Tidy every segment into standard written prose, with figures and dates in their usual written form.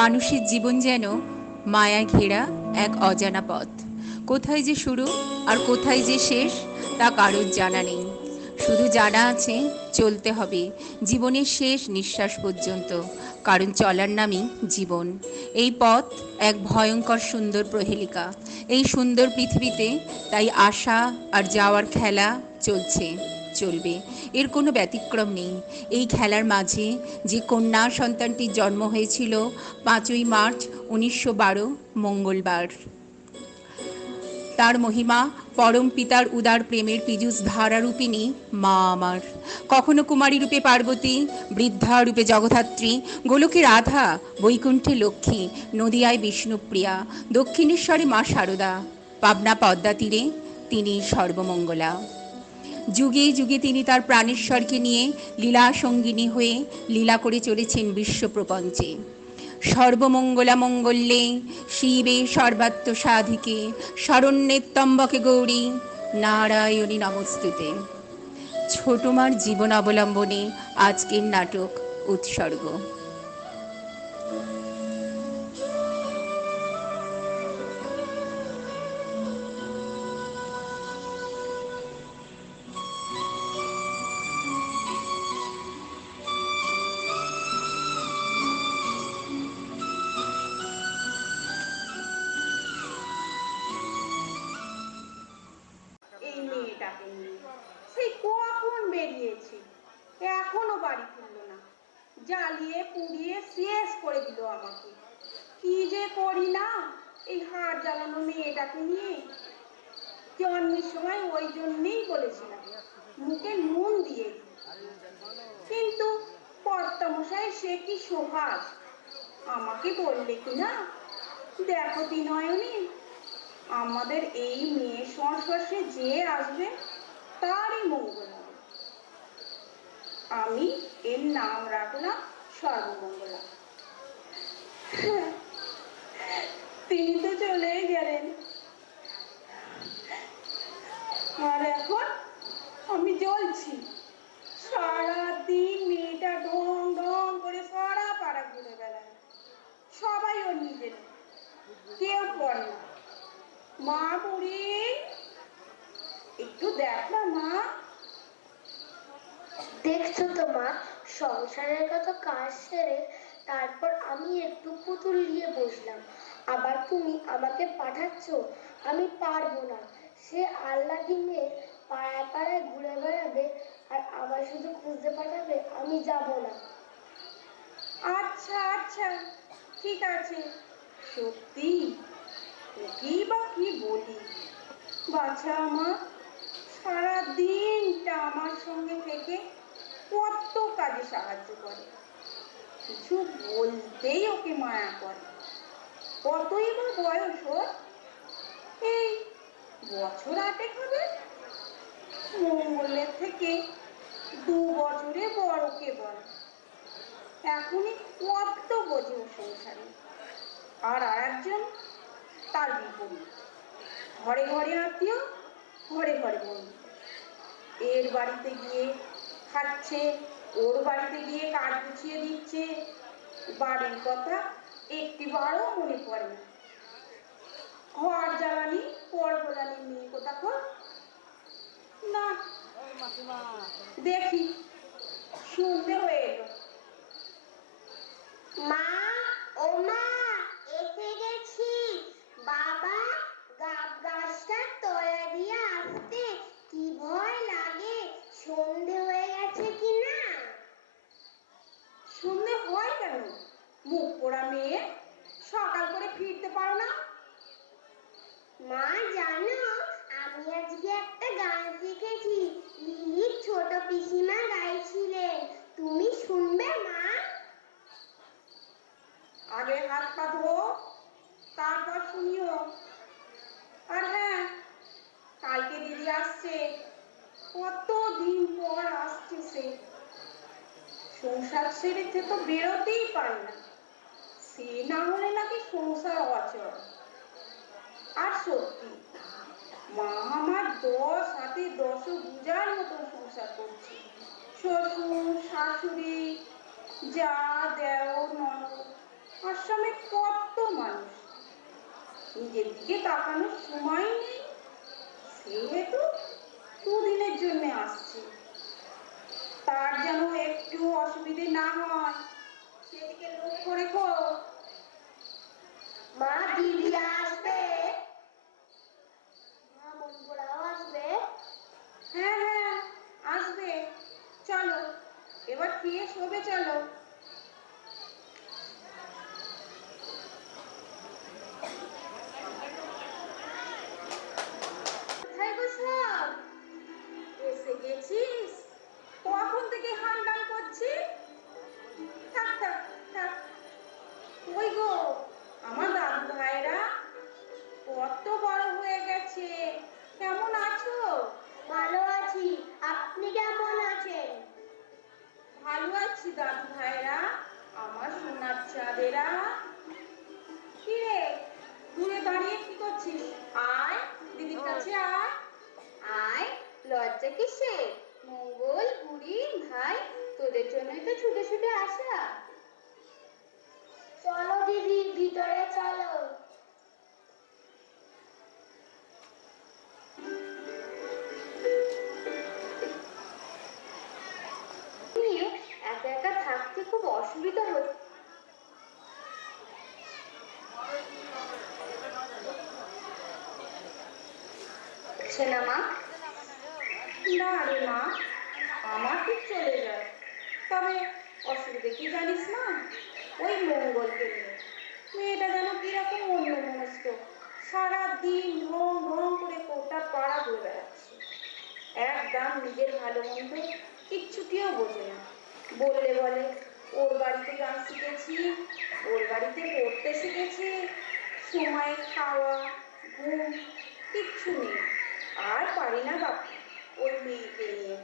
মানুষের জীবন যেন মায়ায় ঘেরা এক অজানা পথ। কোথায় যে শুরু আর কোথায় যে শেষ তা কারোর জানা নেই। শুধু জানা আছে চলতে হবে জীবনের শেষ নিঃশ্বাস পর্যন্ত, কারণ চলার নামই জীবন। এই পথ এক ভয়ঙ্কর সুন্দর প্রহেলিকা। এই সুন্দর পৃথিবীতে তাই আসা আর যাওয়ার খেলা চলছে, চলবে, এর কোনো ব্যতিক্রম নেই। এই খেলার মাঝে যে কন্যা সন্তানটির জন্ম হয়েছিল 5ই মার্চ 1912 মঙ্গলবার, তার মহিমা পরম পিতার উদার প্রেমের পীযুষ ধারারূপিণী মা আমার। কখনো কুমারী রূপে পার্বতী, বৃদ্ধা রূপে জগদ্ধাত্রী, গোলকে রাধা, বৈকুণ্ঠে লক্ষ্মী, নদিয়ায় বিষ্ণুপ্রিয়া, দক্ষিণেশ্বরে মা শারদা, পাবনা পদ্মা তীরে তিনি সর্বমঙ্গলা। যুগে যুগে তিনি তার প্রাণেশ্বরকে নিয়ে লীলা সঙ্গিনী হয়ে লীলা করে চলেছেন বিশ্বপ্রপঞ্চে। সর্বমঙ্গলা মঙ্গল্যে শিবে সর্বাত্ম সাধিকে শরণ্যে ত্র্যম্বকে গৌরী নারায়ণী নমস্তুতে। ছোটমার জীবন অবলম্বনে আজকের নাটক উৎসর্গ। এই মেয়েটাকে নিয়ে সেই কখন বেরিয়েছি, এখনো বাড়ি ফিরলো না। জ্বালিয়ে পুড়িয়ে শেষ করে দিল আমাকে। কি যে করি না এই হাড় জ্বালানো মেয়েটাকে নিয়ে। জন্মের সময় ওই জন্যেই বলেছিলাম মুখে নুন দিয়ে, কিন্তু কর্তামশাই সে কি সোহাগ, আমাকে বললে কি না, দেখো তিনয়নী, আমাদের এই মেয়ের সংস্পর্শে যে আসবে তারই মঙ্গল হবে। আমি এর নাম রাখলাম সর্বমঙ্গলা। তিনি তো চলেই গেলেন, আর এখন আমি জ্বলছি। সারাদিন মেয়েটা ঢং ঢং করে সারা পাড়া ঘুরে বেড়ায়। সবাই ওর নিজের, কেউ পড়ে না। মা বুড়ি, একটু দেখ না মা। দেখছো তো মা, সংসারের কথা কাজ সেরে তারপর আমি একটু পুতুল নিয়ে বসলাম, আবার তুমি আমাকে পাঠাচ্ছ। আমি পারবো না। সে আল্লাদি মেয়ে পাড়ায় পাড়ায় ঘুরে বেড়াবে আর আবার শুধু খুঁজতে পাঠাবে, আমি যাব না। আচ্ছা আচ্ছা, ঠিক আছে। সত্যি কি বা কি বলি, বাছা আমার সারা দিনটা আমার সঙ্গে থেকে কত কাজে সাহায্য করে, কিছু বলতেই ওকে মায়া করে। কতই বা বয়স ওর, এই বছর 8 হবে। মঙ্গলের থেকে 2 বছরে বড় কেবল। এখনই কত বোঝে ও সংসারে। আর একজন তার বিপরীত, ঘরে ঘরে আত্মীয়, ঘরে ঘরে বন্ধু। এর বাড়িতে গিয়ে খাচ্ছে, ওর বাড়িতে গিয়ে কাজ গুছিয়ে দিচ্ছে, বাড়ির কথা একটিবারও মনে পড়ে না। ঘর জ্বালানি পর প্রধানের মেয়ে কোথাও না। দেখি শুনতে হয়ে এলো। মা, ও মা, এসে গেছি। বাবা, গাব গাছটা তলা দিয়ে আসতে কি ভয় লাগে, সন্ধে হয়ে গেছে কিনা। শুনলে হয় কেন, মুখ পোড়া মেয়ে, সকাল করে ফিরতে পারো না? মা জানো, আমি আজকে একটা গান শিখেছি, লিলির ছোট পিসিমা গাইছিলেন, তুমি শুনবে মা? আগে হাত পা ধো, তারপর শুনিও। আর হ্যাঁ, কালকে দিদি আসছে, কতদিন পর আসছে সে। সংসার ছেড়েছে তো বেরোতেই পারে না, সে না হলে নাকি সংসার অচল। আর সত্যি মা আমার 10 হাতে 10 বুঝার মতন সংসার করছে। শ্বশুর শাশুড়ি, যা দেও ননদ, আশ্রমে কত মানুষ, নিজের দিকে তাকানোর সময় নেই। সেহেতু দুদিনের জন্য আসছি, তার যেন একটু অসুবিধে না হয় সেদিকে লক্ষ্য রেখো। মা, দিদি আসবে? মা, মঙ্গলাও আসবে? হ্যাঁ হ্যাঁ, আসবে। চলো এবার খেয়ে শোবে, চলো। কোথায় গো সব? এসে গেছিস? কখন থেকে হান টান করছি। থাক থাক থাক। কই গো আমার দাদু ভাইরা? কত বড় হয়ে গেছে, কেমন আছো? ভালো আছি, আপনি কেমন আছেন? ভালো আছি দাদু ভাইরা, আমার সোনার চাঁদেরা। কি রে, দূরে দাঁড়িয়ে কি করছিস? আয় দিদির কাছে আয়। আয়, লজ্জা কিসে? মঙ্গল, বুড়ি, ভাই, তোদের জন্যই তো ছুটে ছুটে আসা। চলো দিদি, ভিতরে চলো। নিয়ে একা একা থাকতে খুব অসুবিধা হচ্ছে না মা? না রে মা, আমার ঠিক চলে যায়। তবে অসুবিধে কি জানিস না? ওই মঙ্গলকে নিয়ে। মেয়েটা যেন কিরকম অন্যমনস্ক, সারাদিন ঢং ঢং করে গোটা পাড়া ঘুরে বেড়াচ্ছে। একদম নিজের ভালো মন্দ কিচ্ছুটিও বোঝে না। বললে বলে ওর বাড়িতে গান শিখেছি, ওর বাড়িতে পড়তে শিখেছি। সময় খাওয়া, ঘুম কিচ্ছু নেই। আর পারি না বাপু ওই মেয়েকে নিয়ে।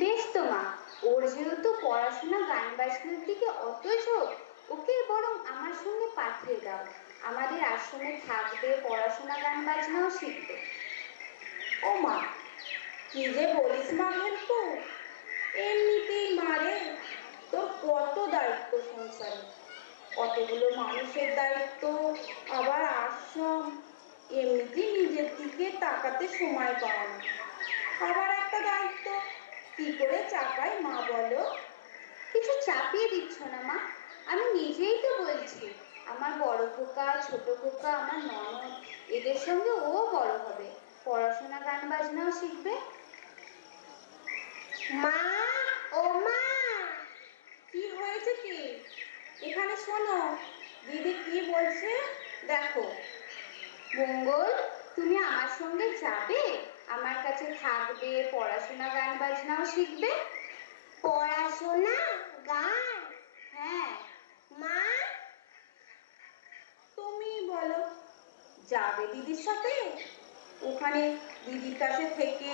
বেশ তো মা, ওর যেহেতু পড়াশোনা গান বাজনার দিকে অত ঝোঁক, ওকে বরং আমার সঙ্গে পাঠিয়ে দাও। আমাদের আশ্রমে থাকবে, পড়াশোনা গান বাজনাও শিখবে। ও মা, কি যে বলিস মা হেল্পু, এমনিতেই মারে। তোর কত দায়িত্ব সংসারে, কতগুলো মানুষের দায়িত্ব, আবার আশ্রম, এমনিতেই নিজের দিকে তাকাতে সময় পাও না, আবার একটা দায়িত্ব, কি করে চাপাই মা বলো? কিছু চাপিয়ে দিচ্ছ না মা, আমি নিজেই তো বলছি। আমার বড় খোকা, ছোট খোকা, আমার ননদ, এদের সঙ্গে ও বড় হবে, পড়াশোনা গান বাজনাও শিখবে। মা, ও মা। কি হয়েছে কি? এখানে শোনো, দিদি কি বলছে দেখো। মঙ্গল, তুমি আমার সঙ্গে যাবে, আমার কাছে থাকবে, পড়াশোনা গান বাজনাও শিখবে। পড়াশোনা, গান? হ্যাঁ, মা, তুমি বলো, যাবে দিদির সাথে? ওখানে দিদির কাছে থেকে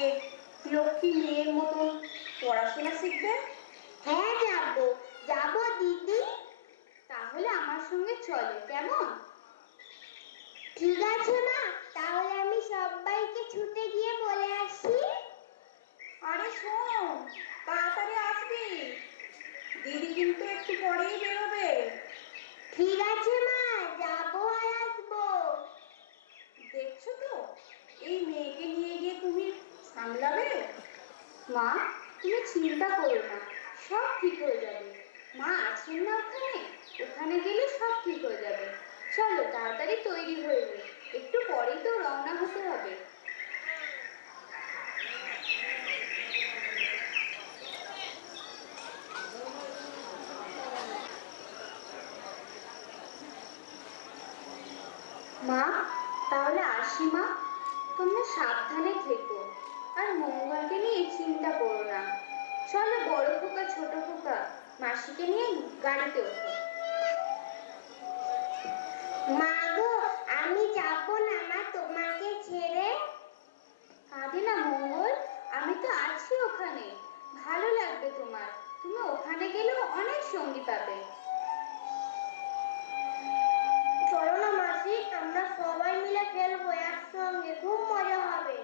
লক্ষ্মী মেয়ের মতন পড়াশোনা শিখবে। হ্যাঁ যাবো, যাবো দিদি। তাহলে আমার সঙ্গে চলো, কেমন? ঠিক আছে মা, তাহলে আমি সবাইকে ছুটে গিয়ে বলে আসি। আরে শোন, তাড়াতাড়ি আসবি, দিদি কিন্তু একটু পরেই বেরোবে। ঠিক আছে মা, যাবো আর আসবো। দেখছো তো, এই মেয়েকে নিয়ে গিয়ে তুমি সামলাবে? মা, তুমি চিন্তা করো না, সব ঠিক হয়ে যাবে। মা আছেন না ওখানে, ওখানে গেলে সব ঠিক হয়ে যাবে। চলো তাড়াতাড়ি তৈরি হয়ে নে, একটু পরেই তো রওনা হতে হবে। মা, তাহলে আসি মা, তোমরা সাবধানে থেকো, আর মঙ্গলকে নিয়ে চিন্তা করো না। চলো বড় খোকা, ছোট খোকা, মাসিকে নিয়ে গাড়িতে ওঠো। মা গো, আমি যাবো না মা তোমাকে ছেড়ে। কাঁদে না মঙ্গল, আমি তো আছি ওখানে, ভালো লাগবে তোমার। তুমি ওখানে গেলেও অনেক সঙ্গী পাবে। চলো না মাসি, আমরা সবাই মিলে খেলবো একসঙ্গে, খুব মজা হবে।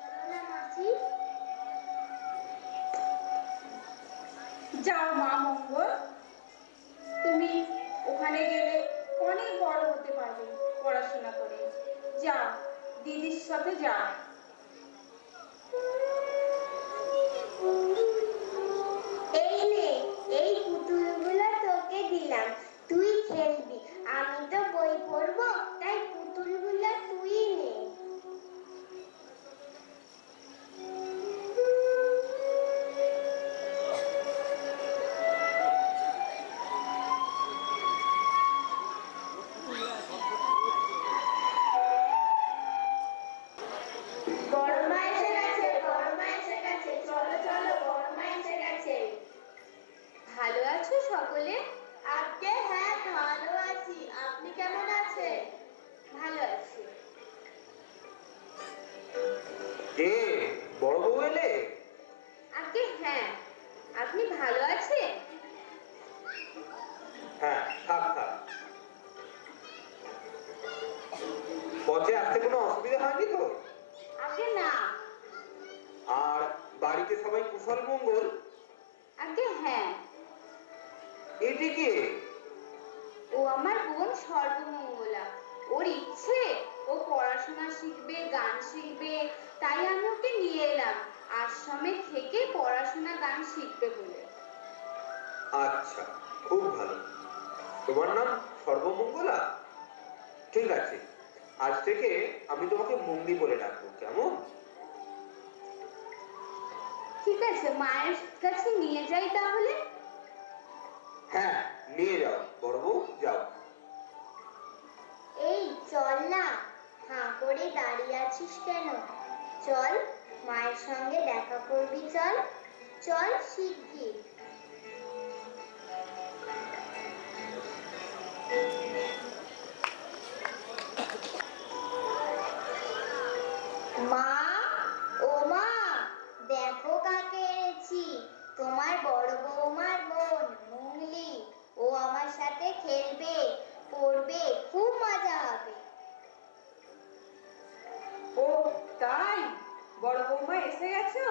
চলো না মাসি। যাও মা মঙ্গল, তুমি ওখানে পড়াশোনা করে। যা, দিদির সাথে যা। এই নে, এই পুতুলগুলো তোকে দিলাম, তুই খেলবি। আমি তো বই পড়বো, তাই পুতুলগুলো তুই নে। বড় মা এসে গেছে, বড় মা এসে গেছে, চলো চলো, বড় মা এসে গেছে। ভালো আছো সকলে? আজকে হ্যাঁ ভালো আছি, আপনি কেমন আছেন? ভালো আছি। কে? বড় বউ এলে? আজকে হ্যাঁ, আপনি ভালো আছেন? হ্যাঁ, থাক থাক। পথে আসতে কোনো অসুবিধা হয়নি তো? আগে না। আর বাড়িতে সবাই কুশল মঙ্গল? আগে হ্যাঁ। এটি কে? ও আমার বোন সর্বমঙ্গলা। ওর ইচ্ছে ও পড়াশোনা শিখবে, গান শিখবে, তাই আমি ওকে নিয়ে এলাম আশ্রমে থেকে পড়াশোনা গান শিখবে বলে। আচ্ছা, খুব ভালো। তোমার নাম সর্বমঙ্গলা? ঠিক আছে, আজ থেকে আমি তোমাকে মঙ্গি বলে ডাকবো, কেমন? ঠিক আছে, মায়ের কাছে নিয়ে যাই তাহলে। হ্যাঁ, নিয়ে যাও বড় বউ, যাও। এই চল না, হাঁ করে দাঁড়িয়ে আছিস কেন? চল, মায়ের সঙ্গে দেখা করবি, চল চল শিগগির। মা, ও মা, দেখো কাকে এনেছি, তোমার বড় বৌমার বোন মুংলি। ও আমার সাথে খেলবে, পড়বে, খুব মজা হবে। ও তাই, বড় বৌমা এসে গেছো?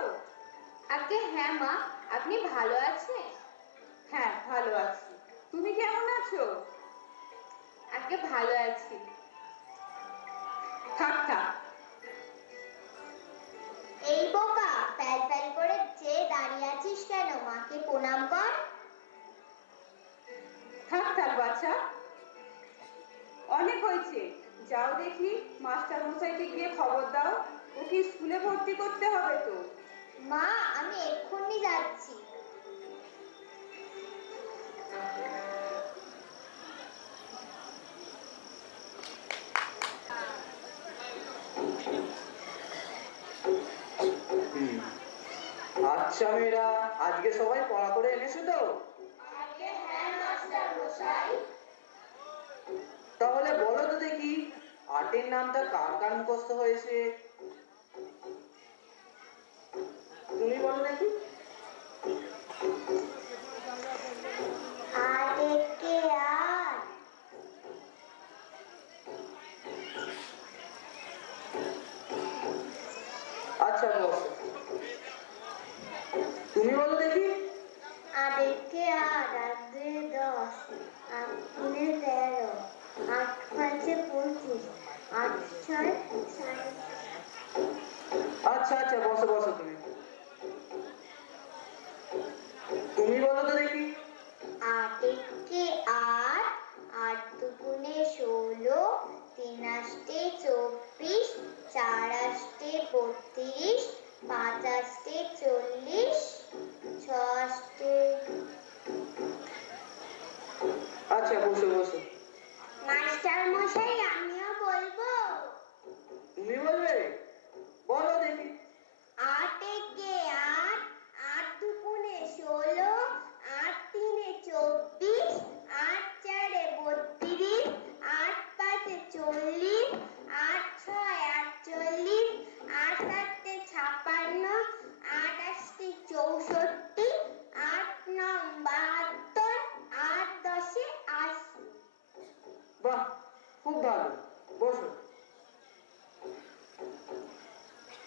আগে হ্যাঁ মা, আপনি ভালো আছেন? হ্যাঁ ভালো আছি, তুমি কেমন আছো? আগে ভালো আছি। থাক থাক। এই বোকা, প্যাল প্যাল করে চেয়ে দাঁড়িয়ে আছিস কেন? মাকে প্রণাম কর। থাক থাক বাচ্চা, অনেক হয়েছে। যাও দেখি মাস্টার মশাইকে গিয়ে খবর দাও, ওকে স্কুলে ভর্তি করতে হবে তো। মা, আমি এক্ষুনি যাচ্ছি। আচ্ছা মেয়েরা, আজকে সবাই পড়া করে এনেছো তো? হ্যাঁ মাস্টার মশাই। তাহলে বলো তো দেখি, আটের নামটা কার কার মুখস্থ হয়েছে? তুমি বলো দেখি। আট একে আট। আচ্ছা বস, তুমি বলো দেখি। আট একে আট, আট দুয়ে 10, আট তিনে 13, আট পাঁচে 25, আট ছয় 27। আচ্ছা আচ্ছা, বসো বসো, তুমি তুমি বলো তো দেখি। আট একে আট, আট দুগুণে 16, তিন আষ্টে 24, চার আষ্টে 32, পাঁচ আষ্টে 40, ছ আষ্টে। আচ্ছা, বসো বসো। মাস্টার মশাই, আমিও বলবো। তুমি বলবে? বলো দেখি। আট একে আট, আট দুগুণে 16, আট তিনে 24, আট চারে 32, আট পাঁচে 40, আট ছয় 48, আট সাতে 56, আট আষ্টে 64, আট নং 72, আট দশে 80। বাহ, খুব ভালো, বসো।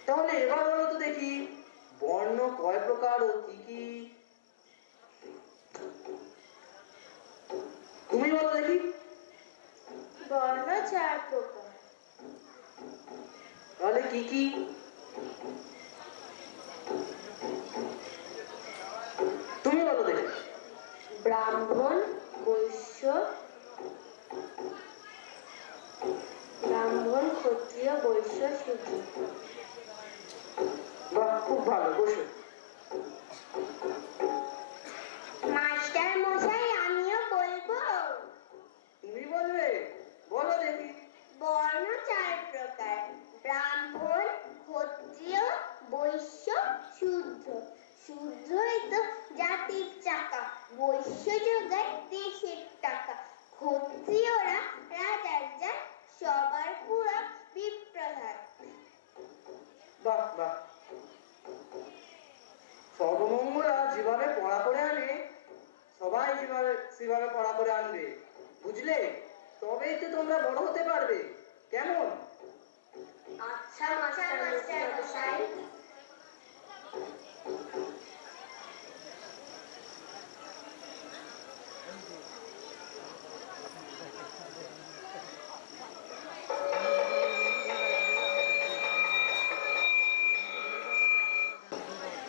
তাহলে এবার বলো তো দেখি, বর্ণ কয় প্রকার ও কি কি? তুমি বলো দেখি। বর্ণ 4 প্রকার। আরে কি কি? তুমি বলো দেখি। ব্রাহ্মণ, বৈশ্য, ব্রাহ্মণ, ক্ষত্রিয়, বৈশ্য, শূদ্র। বাহ, খুব ভালো, বসো। মাস্টার মশাই, আমিও বলবো। তুমি বলবে? বলো দেখি। বর্ণ 4 প্রকার: ব্রাহ্মণ, ক্ষত্রিয়, বৈশ্য, শূদ্র। শূদ্রই তো জাতির চাকা, বৈশ্য যোগায় দেশের টাকা। ক্ষত্রিয়রা রাজার জাত, সবার পুরা বিপ্রধান। বাহ বাহ। সর্বমঙ্গলা যেভাবে পড়া করে আনে, সবাই সেভাবে পড়া করে আনবে, বুঝলে? তবেই তো তোমরা বড় হতে পারবে। কেমন? আচ্ছা মাস্টার মশাই।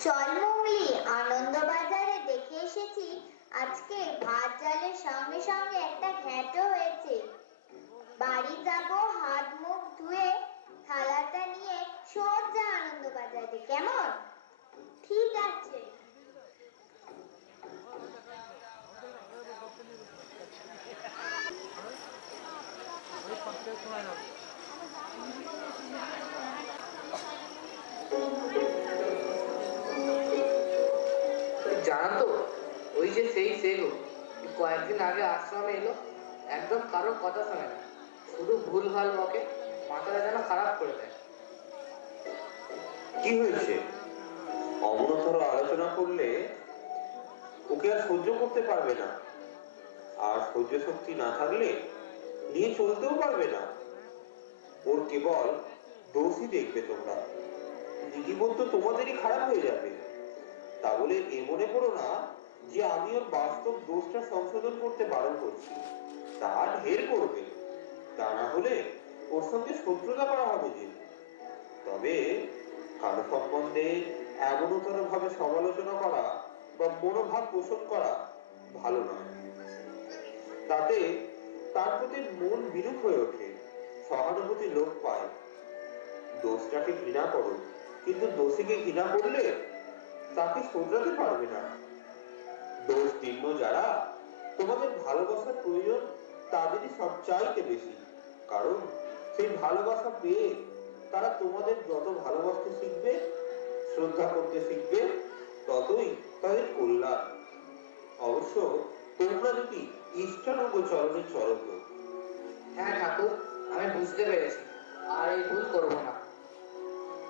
চল মৌলি, আনন্দবাজারে দেখে এসেছি আজকে ভাত ডালের সঙ্গে সঙ্গে একটা ঘ্যাঁটও হয়েছে। বাড়ি যাব, হাত মুখ ধুয়ে থালাটা নিয়ে সোজা আনন্দবাজারে, কেমন? ঠিক আছে। জানো তো, ওই যে সেই সেগো কয়েকদিন আগে আশ্রমে এলো, একদম কারো কথা শোনে না, শুধু ভুল ভাল বকে, মাথাটা যেন খারাপ করে দেয়। কি হয়েছে? অমনতর আলোচনা করলে ওকে আর সহ্য করতে পারবে না, আর সহ্য শক্তি না থাকলে নিয়ে চলতেও পারবে না। ওর কেবল দোষই দেখবে তোমরা, জীবন তো তোমাদেরই খারাপ হয়ে যাবে। তা বলে এ মনে করো না যে আমি ওর বাস্তব দোষটা সংশোধন করতে বারণ করছি। তা ঢের করবে, তা না হলে ওর সঙ্গে শত্রুতা করা হবে যে। তবে কারো সম্বন্ধে এমনতর ভাবে সমালোচনা করা বা মনোভাব পোষণ করা ভালো নয়। তাতে তার প্রতি মন বিরূপ হয়ে ওঠে, সহানুভূতি লোপ পায়। দোষটাকে ঘৃণা করো, কিন্তু দোষীকে ঘৃণা করলে তাকে শোধরাতে পারবে না। দোষ দিন্য যারা, তোমাদের ভালোবাসার প্রয়োজন তাদেরই সবচাইতে বেশি। কারণ সেই ভালোবাসা পেয়ে তারা তোমাদের যত ভালোবাসতে শিখবে, শ্রদ্ধা করতে শিখবে, ততই তাদের কল্যাণ। অবশ্য তোমরা যদি ইষ্টানুগ চরণে চলো তো। হ্যাঁ ঠাকুর, আমি বুঝতে পেরেছি, আর এই ভুল করবো না।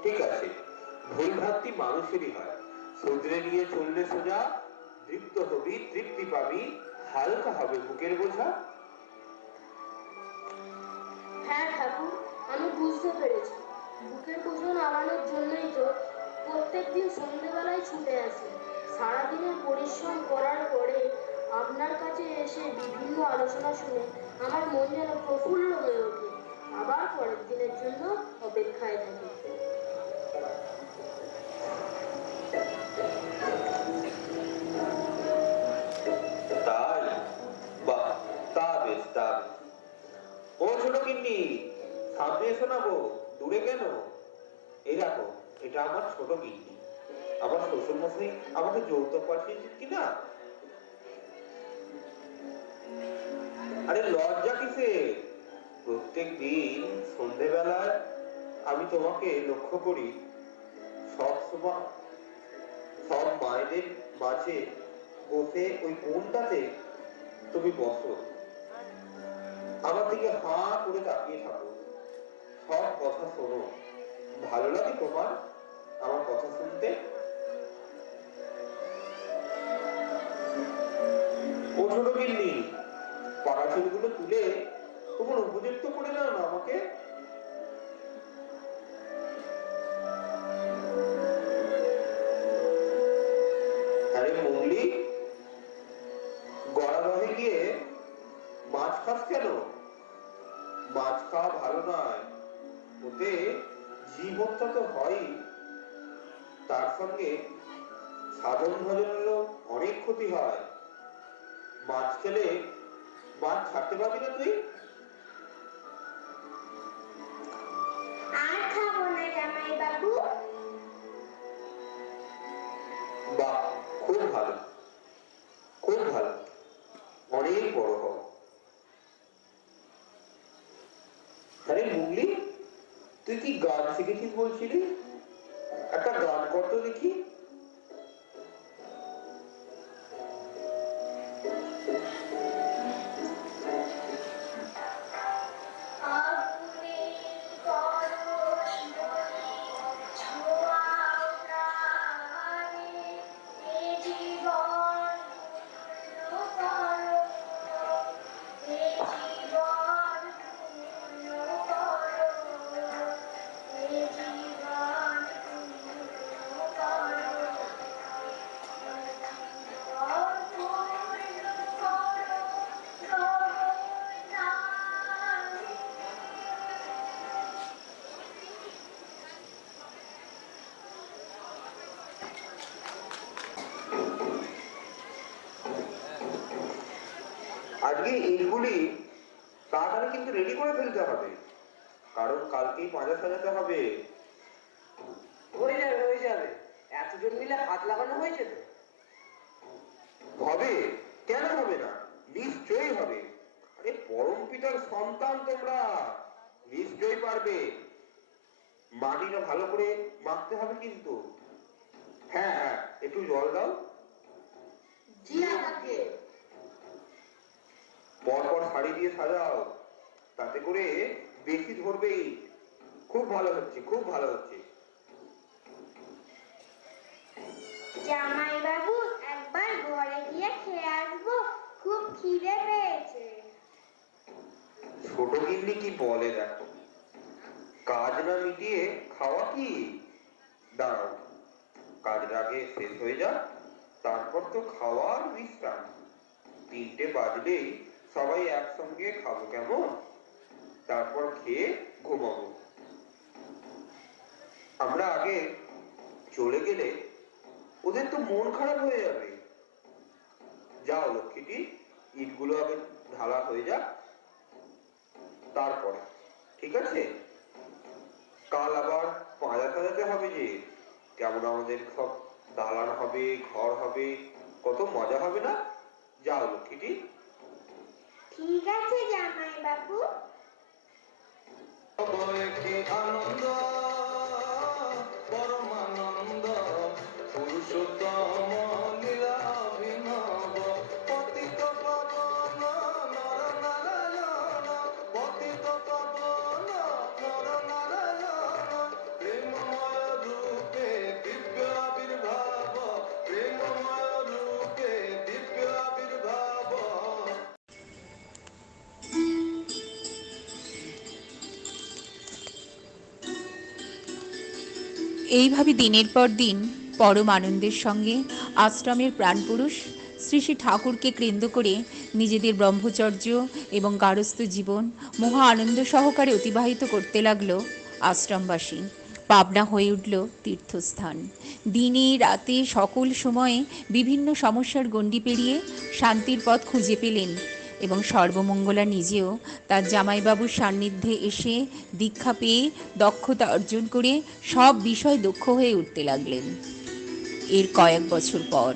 ঠিক আছে, ভুল ভ্রান্তি মানুষেরই হয়, শুধরে নিয়ে চললে সোজা, তৃপ্ত হবি, তৃপ্তি পাবি, হালকা হবে বুকের বোঝা। হ্যাঁ ঠাকুর, আমি বুঝতে পেরেছি। বুকের বোঝা নামানোর জন্যই তো প্রত্যেকদিন সন্ধ্যেবেলায় ছুটে আসি। সারাদিনের পরিশ্রম করার পরে আপনার কাছে এসে বিভিন্ন আলোচনা শুনে আমার মন যেন প্রফুল্ল হয়ে ওঠে। আবার পরের দিনের জন্য অপেক্ষায় থাকি। তাই? বাহ, তা বেশ, তা বেশ। ও ছোট গিন্নি, সামনে এসো না গো, দূরে কেন? এই দেখো, এটা আমার ছোট গিন্নি। আমার শ্বশুর মশাই আমাকে যৌতুক পাঠিয়েছে কিনা। আরে লজ্জা কিসে? প্রত্যেক দিন সন্ধেবেলায় আমি তোমাকে লক্ষ্য করি, সব সময় সব মায়েদের মাঝে বসে ওই কোণটাতে তুমি বসো, আমার দিকে হাঁ করে তাকিয়ে থাকো, সব কথা শোনো। ভালো লাগে তোমার আমার কথা শুনতে? ও ছোট গিন্নি, পাড়া চুলগুলো তুলে তোমার উপযুক্ত করে নাও না আমাকে। আরে মৌলি, গড়াবাহে গিয়ে মাছ খাস কেন? মাছ খাওয়া ভালো নয়, ওতে জীব হত্যা তো হয়ই, তার সঙ্গে সাধন ভজনেরও অনেক ক্ষতি হয়। মাছ খেলে মাছ ছাড়তে পারবি না তুই? আর খাবো না জামাই বাবু। বাহ, খুব ভালো, খুব ভালো, অনেক বড় হও। আরে মুগলি, তুই কি গান শিখেছিস বলছিলি? একটা গান কর তো দেখি। আজকে এইগুলি তাড়াতাড়ি কিন্তু রেডি করে ফেলতে হবে, কারণ কালকেই মাজা সাজাতে হবে। হয়ে যাবে, হয়ে যাবে। এতজন মিলে হাত লাগানো হয়েছে তো। হবে, কেন হবে না? নিশ্চয়ই হবে। আরে পরম পিতার সন্তান তোমরা, নিশ্চয়ই পারবে। মাটিটা ভালো করে মাখতে হবে কিন্তু। হ্যাঁ হ্যাঁ, একটু জল দাও। জি আমাকে। পরপর শাড়ি দিয়ে সাজাও, তাতে করে বেশি ধরবেই। খুব ভালো হচ্ছে, খুব ভালো হচ্ছে। জামাই বাবু, একবার ঘরে গিয়ে খেয়ে আসবো, খুব খিদে পেয়েছে। ছোট গিন্নি কি বলে দেখো, কাজ না মিটিয়ে খাওয়া কি? দাঁড়াও, কাজটা আগে শেষ হয়ে যাক, তারপর তো খাওয়ার বিশ্রাম। 3টে বাজলেই সবাই একসঙ্গে খাবো, কেমন? তারপর খেয়ে ঘুমাবো। আমরা আগে চলে গেলে ওদের তো মন খারাপ হয়ে যাবে। যাও লক্ষ্মীটি, ইটগুলো আগে ঢালা হয়ে যাক, তারপরে। ঠিক আছে? কাল আবার পাঁজা সাজাতে হবে যে, কেমন আমাদের সব দালান হবে, ঘর হবে, কত মজা হবে না? যাও লক্ষ্মীটি। ঠিক আছে জামাই বাবু। কি আনন্দ, পরমানন্দ, পুরুষোত্তম লীলা অভিনব, পতিত পাবন নর নারায়ণ, পতিত পাবন নর নারায়ণ, প্রেমময় রূপে দিব্য আবির্ভাব, প্রেমময় রূপে দিব্য আবির্ভাব। এইভাবে দিনের পর দিন পরম আনন্দের সঙ্গে আশ্রমের প্রাণপুরুষ শ্রী শ্রী ঠাকুরকে কেন্দ্র করে নিজেদের ব্রহ্মচর্য এবং গারস্থ জীবন মহা আনন্দ সহকারে অতিবাহিত করতে লাগল আশ্রমবাসী। পাবনা হয়ে উঠল তীর্থস্থান। দিনে রাতে সকল সময়ে বিভিন্ন সমস্যার গণ্ডি পেরিয়ে শান্তির পথ খুঁজে পেলেন এবং সর্বমঙ্গলা নিজেও তার জামাইবাবুর সান্নিধ্যে এসে দীক্ষা পেয়ে দক্ষতা অর্জন করে সব বিষয় দক্ষ হয়ে উঠতে লাগলেন। এর কয়েক বছর পর